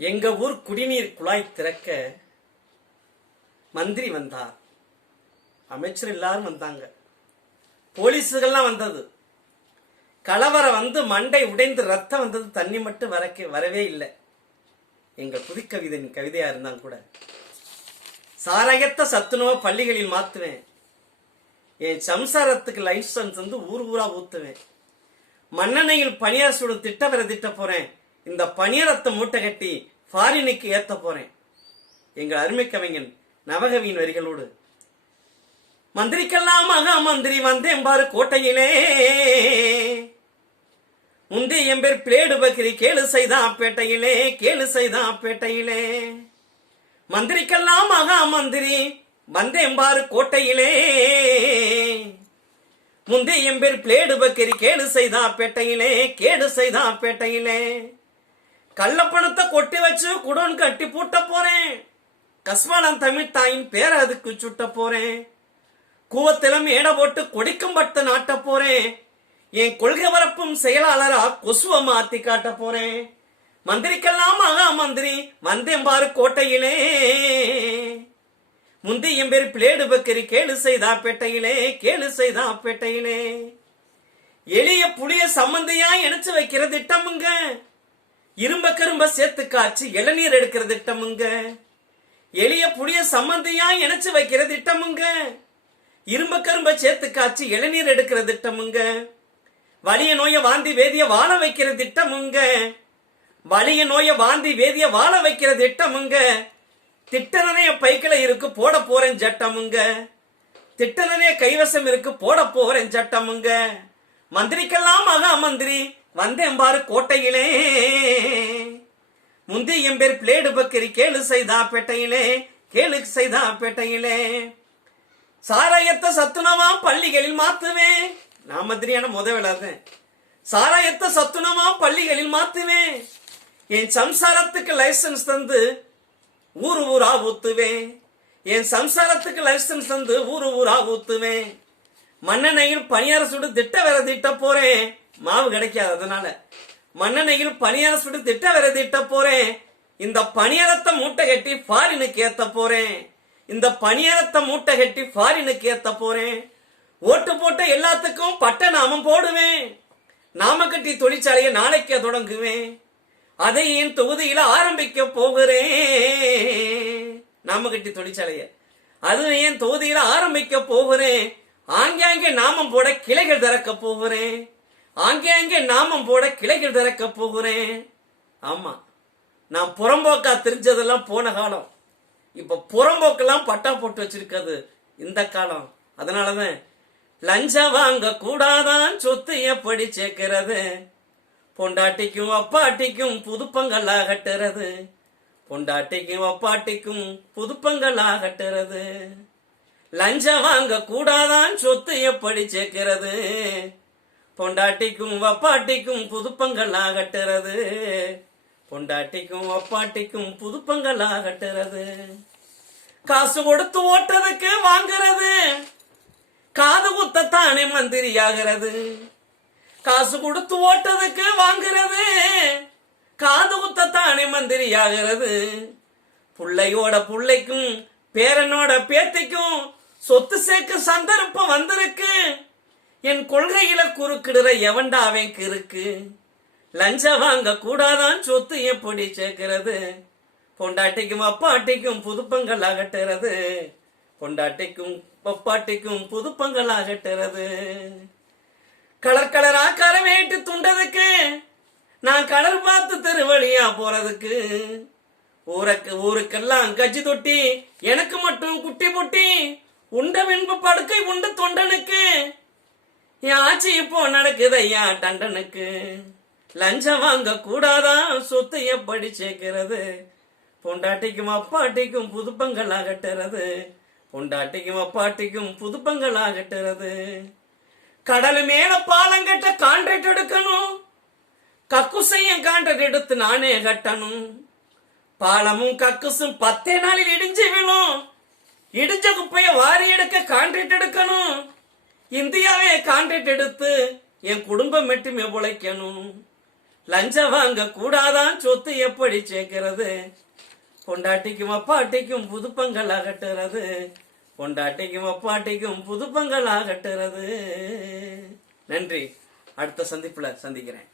எங்க ஊர் குடிநீர் குழாய் திறக்க மந்திரி வந்தார். அமைச்சர் எல்லாரும் வந்தாங்க. போலீஸுகள்லாம் வந்தது. கலவரம் வந்து மண்டை உடைந்து ரத்தம் வந்தது. தண்ணி மட்டும் வரவே இல்லை. எங்கள் புதுக்கவிதையின் கவிதையா இருந்தாங்க கூட. சாராயத்த சத்துணவ பள்ளிகளில் மாத்துவேன். என் சம்சாரத்துக்கு லைசன்ஸ் வந்து ஊர் ஊரா ஊத்துவேன். மண்ணெண்ணையில் பனியார் சுடு திட்ட வர திட்ட போறேன். இந்த பனியாரத்தை மூட்டை கட்டி ஃபாரினுக்கு ஏத்த போறேன். எங்கள் அருமை கவிஞன் நவகவியின் வரிகளோடு மந்திரிக்கெல்லாம் மகா மந்திரி வந்தேன் பாரு கோட்டையிலே, முந்தி என் பேர் பிளேடு பக்கிரி கேளு செய்தான் பேட்டையிலே, கேளு செய்தான் பேட்டையிலே. மந்திரிக்கெல்லாம் மகா மந்திரி வந்தேன் பாரு கோட்டையிலே, முந்தி என் பேர் பிளேடு பக்கிரி கேளு செய்தான் பேட்டையிலே, கேடு செய்தான் பேட்டையிலே. கள்ளப்பணத்தை கொட்டி வச்சு குடோன் கட்டி பூட்ட போறேன். கஸ்வாலம் தமிழ் தாயின் பேர அதுக்கு சுட்ட போறேன். கூவத்திலும் ஏட போட்டு கொடிக்கும் பட்டு நாட்ட போறேன். என் கொள்கை வரப்பும் செயலாளரா கொசுவ மாத்தி காட்ட போறேன். மந்திரிக்கெல்லாம் மகா மந்திரி வந்தேன் பாரு கோட்டையிலே, முந்தி என் பேர் பிளேடு பக்கரி கேளு செய்தா பேட்டையிலே, கேளு செய்தா பேட்டையிலே. எளிய புளிய சம்பந்தியா இணைச்சு வைக்கிற திட்டமுங்க, இரும்ப கரும்ப சேர்த்து காய்ச்சி இளநீர் எடுக்கிற திட்டமுங்க. எளிய புளிய சம்பந்தியா இணைச்சு வைக்கிற திட்டமுங்க, இரும்ப கரும்ப சேர்த்து காய்ச்சி இளநீர் எடுக்கிற திட்டமுங்க. வலிய நோய வாந்தி வேதிய வாழ வைக்கிற திட்டமுங்க, வலிய நோய வாந்தி வேதிய வாழ வைக்கிற திட்டமுங்க. திட்டனனைய பைக்கில இருக்கு போட போறேன் சட்டமுங்க, திட்டனனைய கைவசம் இருக்கு போட போறேன் சட்டமுங்க. மந்திரிக்கெல்லாம் மகா மந்திரி வந்தேன் பாரு கோட்டையிலே, முந்தி என் பேர் பிளேடு பக்கிரி கேளு செய்தா பேட்டையிலே, கேளு செய்தா பேட்டையிலே. சாராயத்தை சத்துணவா பள்ளிகளில் மாத்துவேன். நான் மந்திரியான விளாதேன். சாராயத்தை சத்துணவா பள்ளிகளில் மாத்துவேன். என் சம்சாரத்துக்கு லைசன்ஸ் தந்து ஊரு ஊரா ஊத்துவேன். என் சம்சாரத்துக்கு லைசன்ஸ் தந்து ஊரு ஊரா ஊத்துவேன். மண்ணெண்ணையில் பனியார சுடு திட்ட வேற திட்ட போறேன். மாவு கிடைக்காது, அதனால மண்ணெண்ணையில் பனியார சுடு திட்ட வேற திட்ட போறேன். இந்த பனியாரத்தை மூட்டை கட்டி ஃபாரினுக்கு ஏத்த போறேன். இந்த பனியாரத்தை மூட்டை கட்டி ஃபாரினுக்கு ஏத்த போறேன். ஓட்டு போட்ட எல்லாத்துக்கும் பட்ட நாமம் போடுவேன். நாம கட்டி தொழிற்சாலையை நாளைக்கே தொடங்குவேன். அதை என் தொகுதியில ஆரம்பிக்க போகிறேன். நாம கட்டி தொழிற்சாலைய அது என் தொகுதியில ஆரம்பிக்க போகிறேன். ஆங்காங்கே நாமம் போட கிளைகள் திறக்க போகிறேன். ஆங்காங்கே நாமம் போட கிளைகள் திறக்க போகிறேன். ஆமா, நான் புறம்போக்கா தெரிஞ்சதெல்லாம் போன காலம். இப்ப புறம்போக்கெல்லாம் பட்டா போட்டு வச்சிருக்கிறது இந்த காலம். அதனாலதான் லஞ்சம் வாங்க கூடாதான் சொத்து எப்படி சேர்க்கிறது, பொண்டாட்டிக்கும் அப்பாட்டிக்கும் புதுப்பங்கல்லா கட்டுறது, பொண்டாட்டிக்கும் அப்பாட்டிக்கும் புதுப்பங்கல்லா கட்டுறது. லஞ்சம் வாங்க கூடாதான் சொத்து எப்படி சேர்க்கிறது, பொண்டாட்டிக்கும் அப்பாட்டிக்கும் புதுப்பங்கல்லா கட்டுறது, பொண்டாட்டிக்கும் அப்பாட்டிக்கும் புதுப்பங்கல்லா கட்டுறது. காசு கொடுத்து ஓட்டதுக்கு வாங்குறது, காது குத்தத்தானே மந்திரி ஆகிறது. காசு கொடுத்து ஓட்டதுக்கு வாங்குறது, காது குத்தத்தானே மந்திரி ஆகிறது. புள்ளையோட புள்ளைக்கும் பேரனோட பேத்திக்கும் சொத்து சேர்க்க சந்தர்ப்பம் வந்திருக்கு. என் கொள்கையில குறுக்கிடுற எவன்டாவேன் கிறுக்கு. லஞ்சம் வாங்க கூடாதான் சொத்து எப்படி சேர்க்கிறது, பொண்டாட்டிக்கும் அப்பாட்டிக்கும் புதுப்பங்கள் அகட்டுறது, பொண்டாட்டிக்கும் அப்பாட்டிக்கும் புதுப்பங்கள் அகட்டுறது. கலர் கலரா கரவேட்டு துண்டதுக்கு நான் கலர் பார்த்து தெருவழியா போறதுக்கு. ஊருக்கெல்லாம் கட்சி தொட்டி எனக்கு மட்டும் குட்டி பொட்டி, உண்ட வெண்பு படுக்கை உண்ட தொண்டனுக்கு. என் ஆட்சி இப்போ நடக்குது ஐயா டண்டனுக்கு. லஞ்சம் வாங்க கூடாதான் சொத்து எப்படி சேர்க்கிறது, பொண்டாட்டிக்கும் அப்பாட்டிக்கும் புதுப்பங்கள் ஆகட்டுறது, பொண்டாட்டிக்கும் அப்பாட்டிக்கும் புதுப்பங்கள் ஆகட்டுறது. கடல் மேல பாலம் கட்ட கான்ட்ராக்ட் எடுக்கணும், கக்குசையும் கான்ட்ராக்ட் எடுத்து நானே கட்டணும். பாலமும் கக்குசும் 10 நாளில் இடிஞ்சு விழும். இடிஞ்ச குப்பைய வாரி எடுக்க கான்ட்ராக்ட் எடுக்கணும். இந்தியாவே கான்ட்ராக்ட் எடுத்து என் குடும்பம் மட்டுமே உழைக்கணும். லஞ்சம் வாங்க கூடாதான் சொத்து எப்படி சேர்க்கிறது? பொண்டாட்டிக்கும் அப்பாட்டிக்கும் புதுப்பங்கள் அகட்டுறது. பொண்டாட்டிக்கும் அப்பாட்டிக்கும் புதுப்பங்கள் அகட்டுறது. நன்றி. அடுத்த சந்திப்புல சந்திக்கிறேன்.